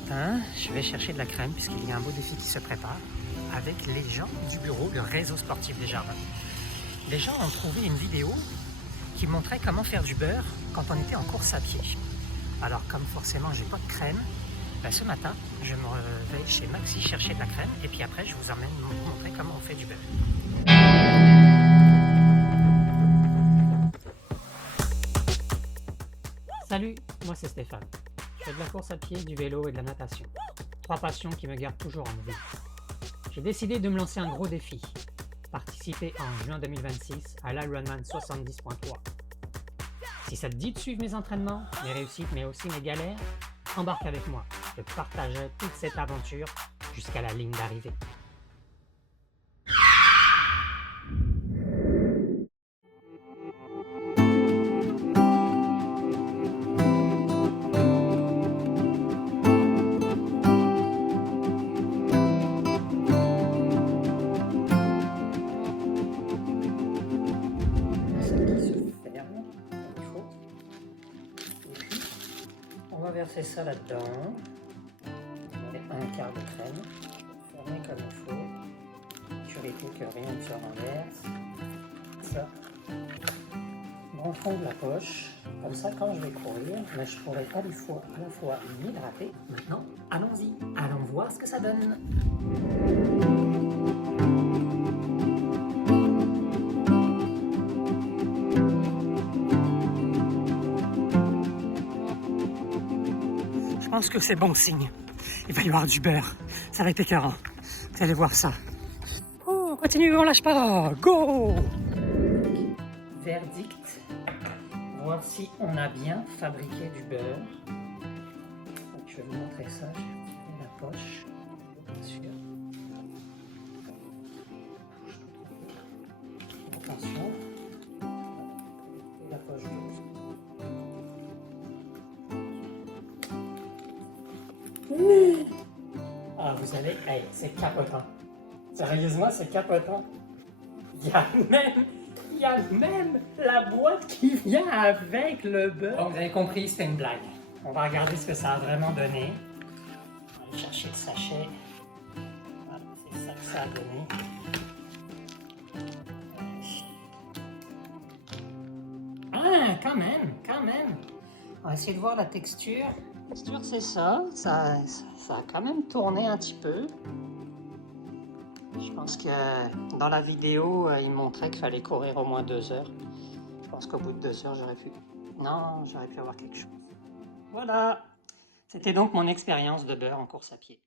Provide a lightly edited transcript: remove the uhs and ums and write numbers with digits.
matin, je vais chercher de la crème puisqu'il y a un beau défi qui se prépare avec les gens du bureau, le réseau sportif des jardins. Les gens ont trouvé une vidéo qui montrait comment faire du beurre quand on était en course à pied. Alors comme forcément j'ai pas de crème, ce matin je me vais chez Maxi chercher de la crème et puis après je vous emmène vous montrer comment on fait du beurre. Salut, moi c'est Stéphane. Je fais de la course à pied, du vélo et de la natation. 3 passions qui me gardent toujours en vie. J'ai décidé de me lancer un gros défi. Participer en juin 2026 à l'Ironman 70.3. Si ça te dit de suivre mes entraînements, mes réussites mais aussi mes galères, embarque avec moi. Je partagerai toute cette aventure jusqu'à la ligne d'arrivée. On va verser ça là-dedans. On met un quart de crème. Fermer comme il faut. Vérifier que rien ne se renverse. Ça. Branchons de la poche. Comme ça, quand je vais courir, je pourrai à la fois m'hydrater. Maintenant, allons-y. Allons voir ce que ça donne. Je pense que c'est bon signe. Il va y avoir du beurre. Ça va être écœurant. Vous allez voir ça. Oh, continue, on lâche pas. Go! Verdict. Voir si on a bien fabriqué du beurre. Donc, je vais vous montrer ça. Je vais la poche. Bien sûr. Attention. La poche douce. Ah, vous allez, hey, c'est capotant. Sérieusement, c'est capotant. Il y a même la boîte qui vient avec le beurre. Bon, vous avez compris, c'était une blague. On va regarder ce que ça a vraiment donné. On va aller chercher le sachet. Voilà, c'est ça que ça a donné. Ah, quand même. On va essayer de voir la texture. La texture, c'est ça. Ça a quand même tourné un petit peu. Je pense que dans la vidéo, il montrait qu'il fallait courir au moins 2 heures. Je pense qu'au bout de 2 heures, j'aurais pu avoir quelque chose. Voilà. C'était donc mon expérience de beurre en course à pied.